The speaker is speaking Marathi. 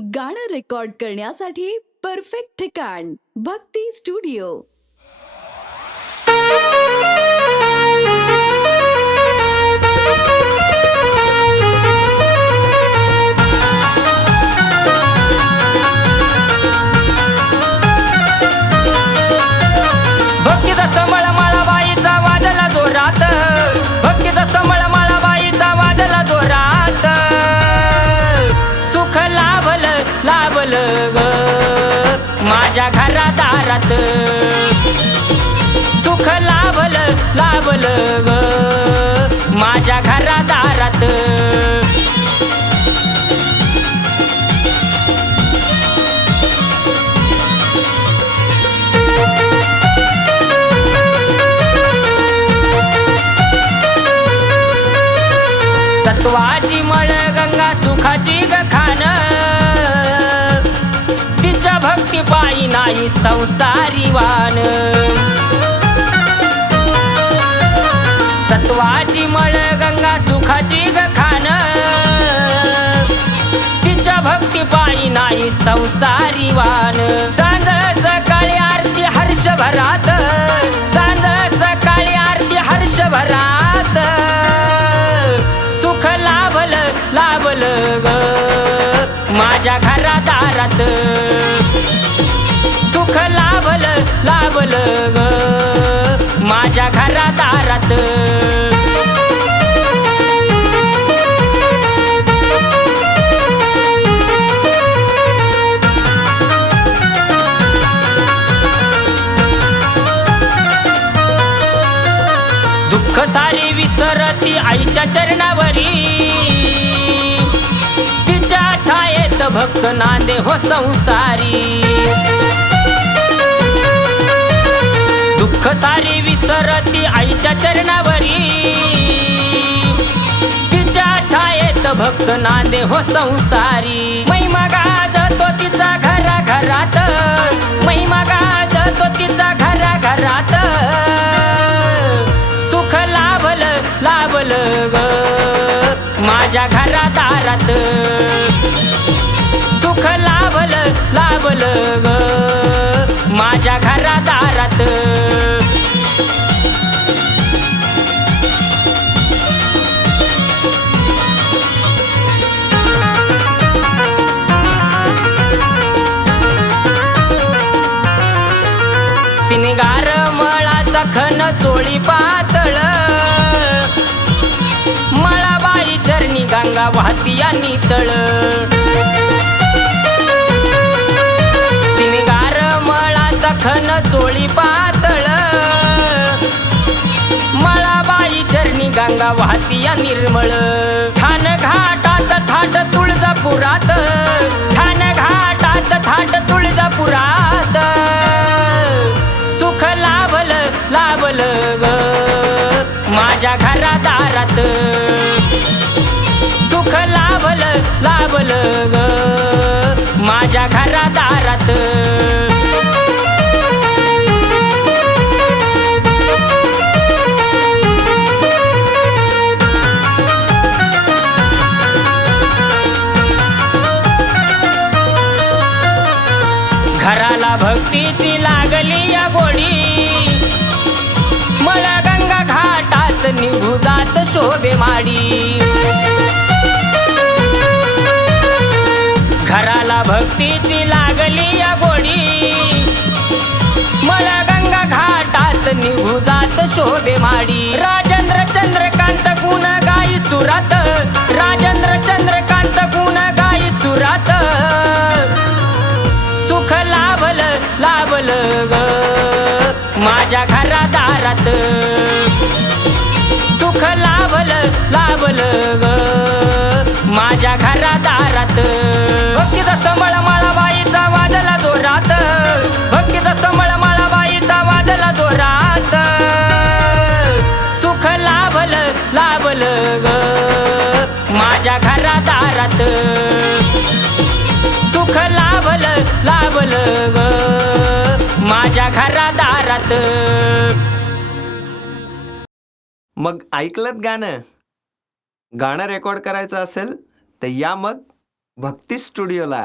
गाणं रेकॉर्ड करण्यासाठी परफेक्ट ठिकाण भक्ती स्टुडिओ. भक्तीचा समळ माळाबाईचा वाजला जोरात, भक्तीचा समळ माळाबाईचा वाजला जोरात. सुख लाभलं लाभलं ग माझ्या घरादारात, सुख लाभलं लाभलं ग माझ्या घरादारात. सत्वाची मळ गंगा सुखाची गखान, तिच्या भक्ती पायी नाही संसारी वान. सत्वाची मळ गंगा सुखाची गखान, तिच्या भक्ती पायी नाही संसारी वान. सांज सकाळी आरती हर्षभरात, सांज सकाळी आरती हर्षभरात. सुख लाभलं लाभलं ग माझ्या घरादारात, सुख लाभलं लाभलं ग माझ्या घरादारात. दुःख सारी विसरती आईच्या चरणावरी, तिच्या छायेत भक्त नांदे हो संसारी. दुःख सारी विसरती आईच्या चरणावरी, तिच्या छायेत भक्त नांदे हो संसारी. महिमा गाजतो तिचा घराघरात, महिमा गाजतो तिचा घराघरात. सुख लाभलं लाभलं ग माझ्या घरादारात, सुख लाभलं लाभलं ग माझ्या घरादारात. सिंगार मळाचा खण चोळी पातळ, मळाबाई चरणी गंगा वाहतिया नितळ. सिंगार मळाचा खण चोळी पातळ, मळाबाई चरणी गंगा वाहतिया निर्मळ. ठाण घाटात थाट तुळजापुरात, ठाण घाटात थाट तुळजापुरात. सुख लाभलं लाभलं ग माझ्या घरादारात, सुख लाभलं लाभलं ग माझ्या घरादारात. घराला भक्तीची लागली या गोडी, मळ गंगा घाटात निघू जात शोभे माडी. घराला भक्तीची लागली या गोडी, मळ गंगा घाटात निघू जात शोभे माडी. राजेंद्र चंद्रकांत गुण गाई सुरात, राजेंद्र चंद्रकांत गुण गाई सुरात. सुख लाभलं लाभलं ग माझ्या घरादारात, सुख लाभलं लाभलं ग माझ्या घरादारात. भक्तीचा समळ माळाबाईचा वाजला जोरात, भक्तीचा समळ माळाबाईचा वाजला जोरात. सुख लाभलं लाभलं ग माझ्या घरादारात, सुख लाभलं लाभलं ग माझ्या घरादारात. मग ऐकलत गाणं? गाणं रेकॉर्ड करायचं असेल तर या मग भक्ती स्टुडिओला